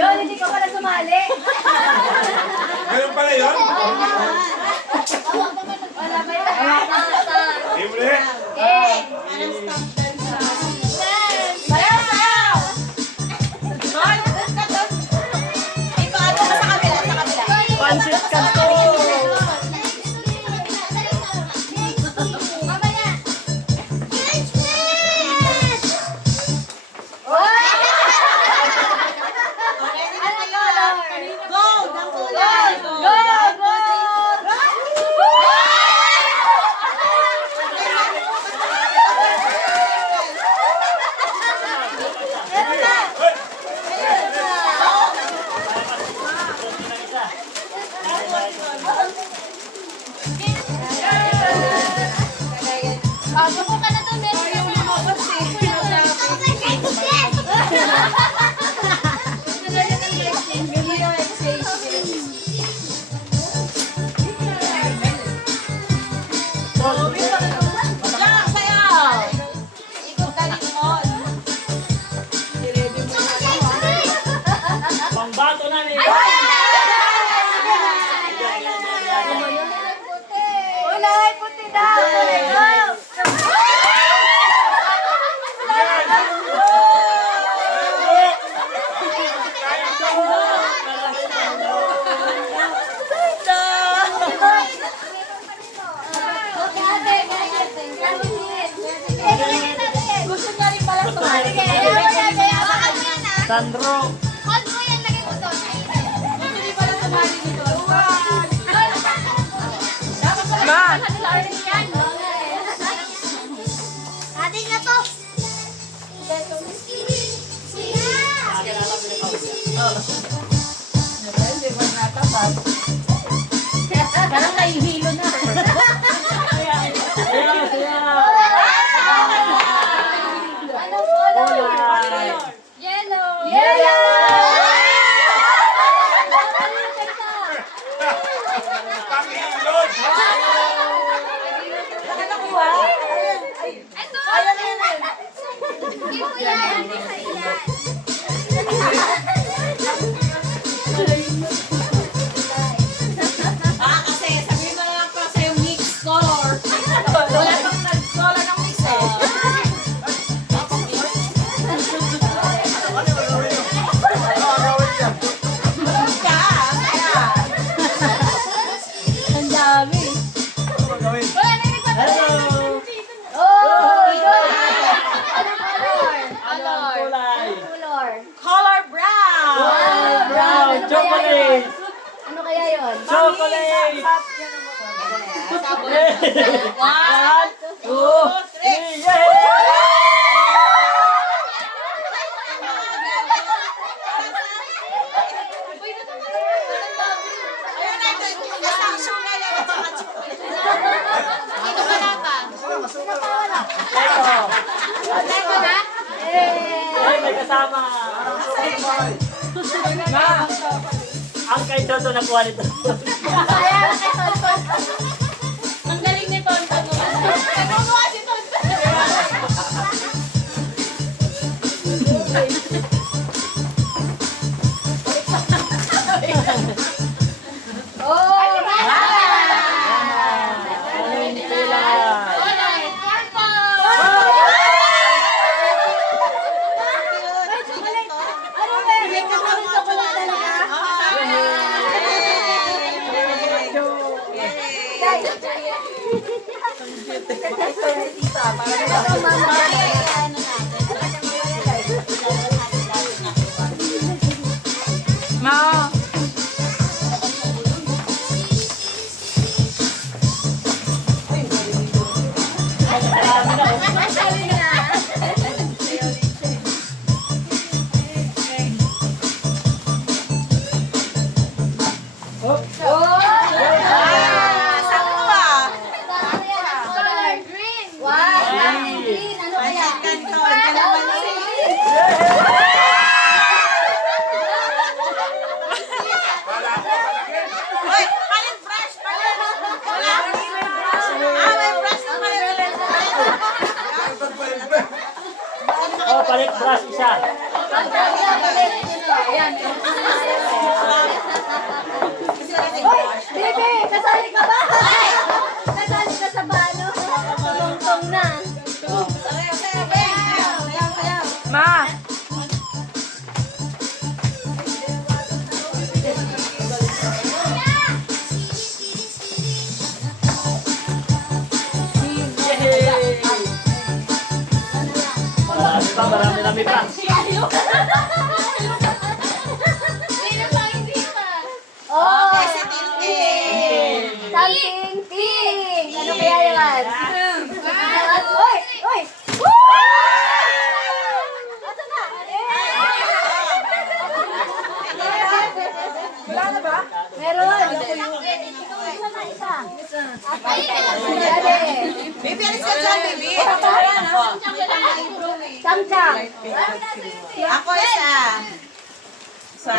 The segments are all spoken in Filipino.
John, hindi ka pala sumali. Ganun pala yun? Wala ba yun? Libre? Eh! Sayaw, sayaw! Ipaano ka sa kabila, sa kabila. Pansit Canton. Mamaya. Gold! Ang kulay! Gold! Suko ka na doon, meron ka na. Pambato na ni. Ulay, puti daw! Gusto niya rin pala sumali. Sandro. Gusto niya pala sumali dito. Ma. Ating na to. Parang nahihilo na. Anong color? Yellow. Yellow! Pangilod! Kasi sabihin mo na lang pa sa'yo mixed color. Wala pang nag-color ng mix eh. Ang dami. Hello. Oh, ikaw. Anong color? Anong kulay? Color. Color brown. Brown. Chocolate. Ano kaya yun? Chocolate. One, two, three. Yay! Ayun na ito. Isang sugar yan at saka chocolate. Ito wala pa. Sino pa wala? Ito. Ito na? Eh. Ay, may kasama. Na. Ang kay Toto nakuha nito. Kaya kay Tonton. Ang galing ni Tonton. Nagmumuha si Tonton. Oh! Balik brush isa. Hoy, Bebe, kasali ka ba? Kasali ka sa bano? Tungtong na. Ma! Yay! Marami pa. Oh, Si Tintin. something pink. Ano kaya yan? Hoy, hoy. Asa na? Wala na ba? Meron. Isa. Baby, alis ka dyan, baby. Cham-cham. Ako isa. Sa...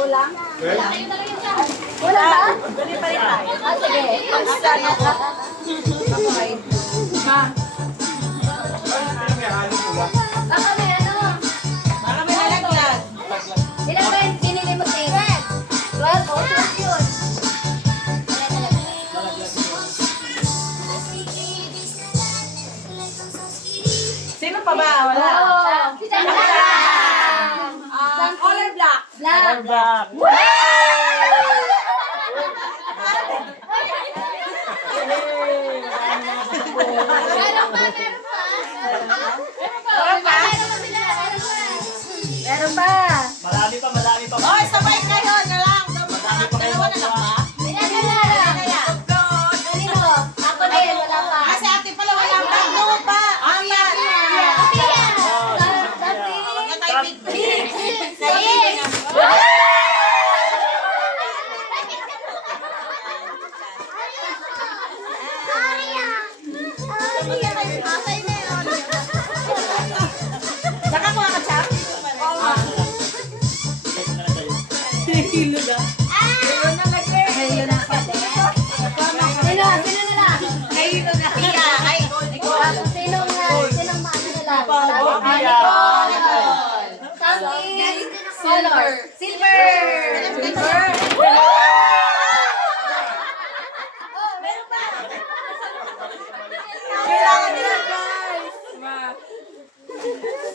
Ulang. Well, Wala ba? Dali pa rin tayo. Ah, sige. may halo ko ba? Baka may ano. Baka may nalaglag. Ilan ba yung binili mo, Tingin? 12 o 12 yun. Sino pa ba? Wala. Oh, Color black. Black. Back. Meron pa, meron pa. Meron pa? Meron pa. Marami pa. Oy, sabay kayo na lang. Marami pa kayo Dalawa na lang ba? Ilan na lang? Kaya. Kanino? Ako din, wala pa. Ah, si ate pala wala pa. No pa. Ah, yan. Huwag na tayo big. Nakakuha ka, Chap? Sino na lang? Pia. Ay, Sinong maano na lang? Pia. Something color. Silver. kailangan nila, guys.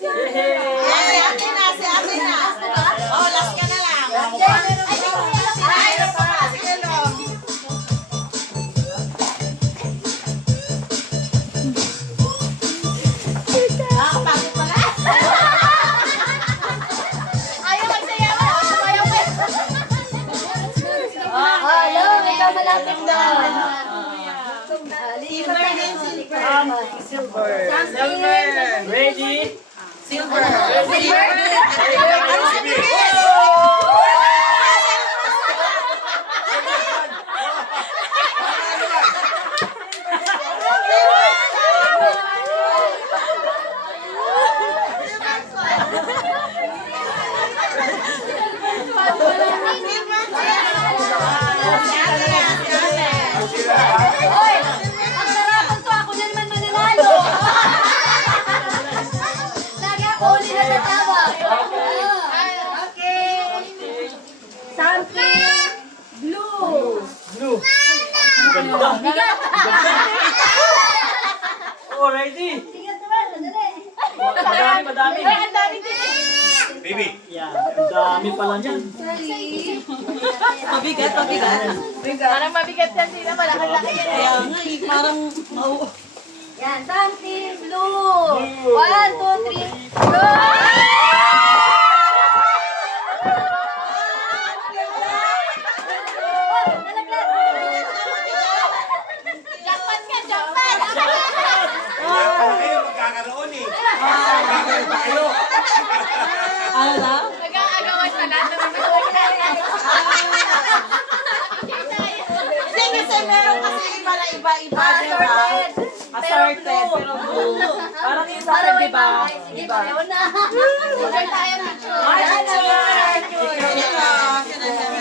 Yay! Si ate na. Oh, last ka na lang. Ay, ano pa? Sige, long. Nakakapagod pala. Ayaw magsayaw. Ayaw pa. Hello, ikaw malapit na. Silver din, silver. Silver. Silver. Ready? Silver. Silver. Ano si Bibi? Hoy, ang sarapan to. Ako na naman mananalo. Lagi ako uli na tatawa. Okay. Something blue. Blue. Ang ganda. Bigat. Oh, ready? Bigat naman. Sandali. Madami. Ang dami din. Baby. Yan. Ang dami pala niyan. Sorry. Mabigat. Parang mabigat yan. Sila malaki-laki yan. Kaya nga, parang Yan. Something blue. 1, 2, 3. Go! Jackpot ka, jackpot! Kaya pala kayo magkakaroon eh. Magkakaroon pa kayo. ano na? Nag-aagawan pa lahat ng Hindi kasi meron kasi iba na iba-iba, di ba? Assorted, pero blue. Parang yung sa akin, di ba? Sige, pareho na. Picture tayo, picture. Picture! Picture!